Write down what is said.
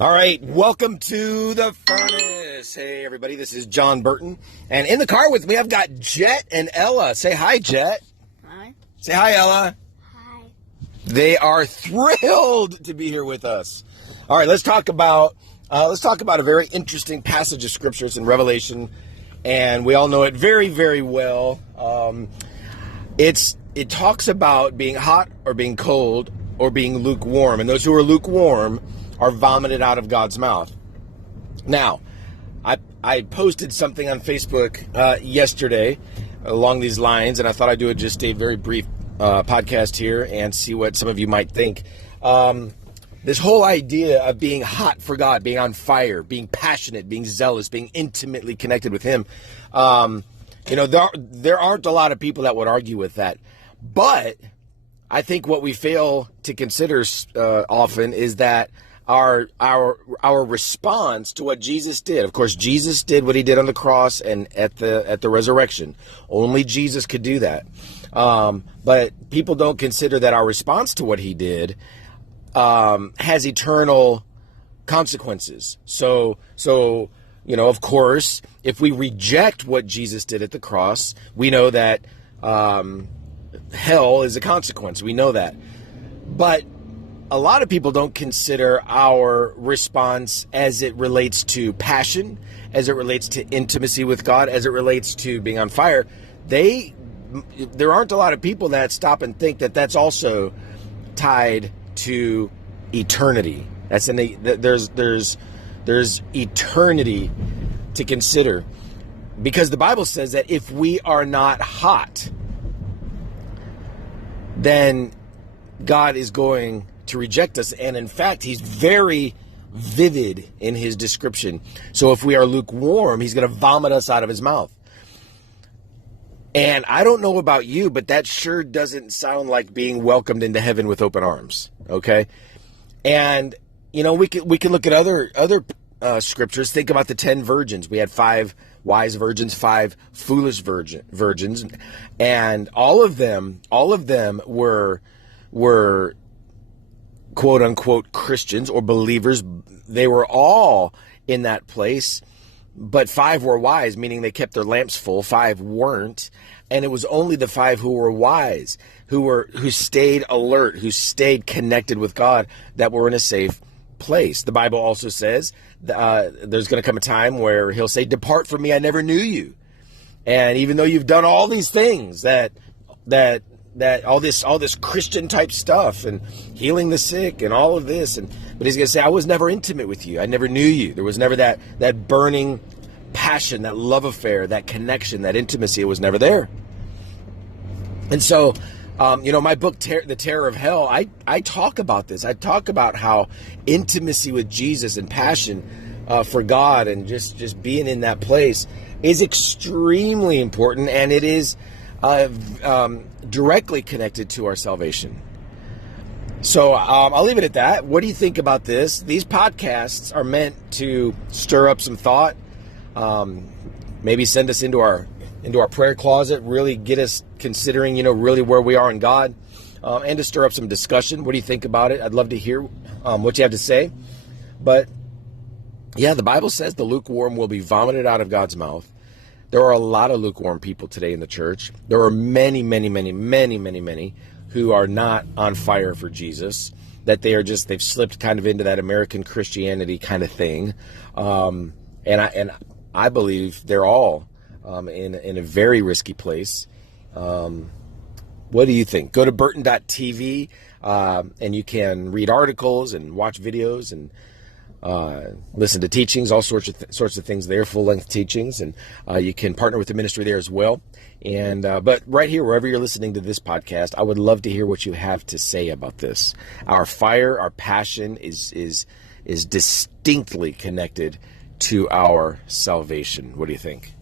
All right, welcome to the furnace. Hey, everybody, this is John Burton. And in the car with me, I've got Jet and Ella. Say hi, Jet. Hi. Say hi, Ella. Hi. They are thrilled to be here with us. All right, let's talk about a very interesting passage of scriptures in Revelation, and we all know it very, very well. It talks about being hot or being cold or being lukewarm, and those who are lukewarm are vomited out of God's mouth. Now, I posted something on Facebook yesterday along these lines, and I thought I'd do just a very brief podcast here and see what some of you might think. This whole idea of being hot for God, being on fire, being passionate, being zealous, being intimately connected with Him. There aren't a lot of people that would argue with that. But I think what we fail to consider often is that our response to what Jesus did. Of course, Jesus did what He did on the cross and at the resurrection. Only Jesus could do that. But people don't consider that our response to what He did has eternal consequences. So of course, if we reject what Jesus did at the cross, we know that hell is a consequence. We know that. But a lot of people don't consider our response as it relates to passion, as it relates to intimacy with God, as it relates to being on fire. There aren't a lot of people that stop and think that that's also tied to eternity. There's eternity to consider, because the Bible says that if we are not hot, then God is going to reject us. And in fact, He's very vivid in His description. So if we are lukewarm, He's going to vomit us out of His mouth. And I don't know about you, but that sure doesn't sound like being welcomed into heaven with open arms. Okay. And, we can look at other scriptures. Think about the 10 virgins. We had 5 wise virgins, 5 foolish virgins, and all of them were quote unquote Christians or believers. They were all in that place, but 5 were wise, meaning they kept their lamps full. 5 weren't, and it was only the 5 who were wise, who stayed alert, who stayed connected with God, that were in a safe place. The Bible also says there's going to come a time where He'll say, "Depart from me, I never knew you." And even though you've done all these things that all this Christian type stuff and healing the sick and all of this, but He's going to say, "I was never intimate with you. I never knew you." There was never that burning passion, that love affair, that connection, that intimacy. It was never there. And so, my book, The Terror of Hell, I talk about this. I talk about how intimacy with Jesus and passion for God and just being in that place is extremely important, and it is directly connected to our salvation. So I'll leave it at that. What do you think about this? These podcasts are meant to stir up some thought, maybe send us into our prayer closet, really get us considering, really where we are in God, and to stir up some discussion. What do you think about it? I'd love to hear what you have to say. But yeah, the Bible says the lukewarm will be vomited out of God's mouth. There are a lot of lukewarm people today in the church. There are many, many, many, many, many, many who are not on fire for Jesus, that they've slipped kind of into that American Christianity kind of thing. And I believe they're all in a very risky place. What do you think? Go to burton.tv and you can read articles and watch videos and listen to teachings, all sorts of things there, full-length teachings, and you can partner with the ministry there as well. And but right here, wherever you're listening to this podcast, I would love to hear what you have to say about this. Our fire, our passion is distinctly connected to our salvation. What do you think?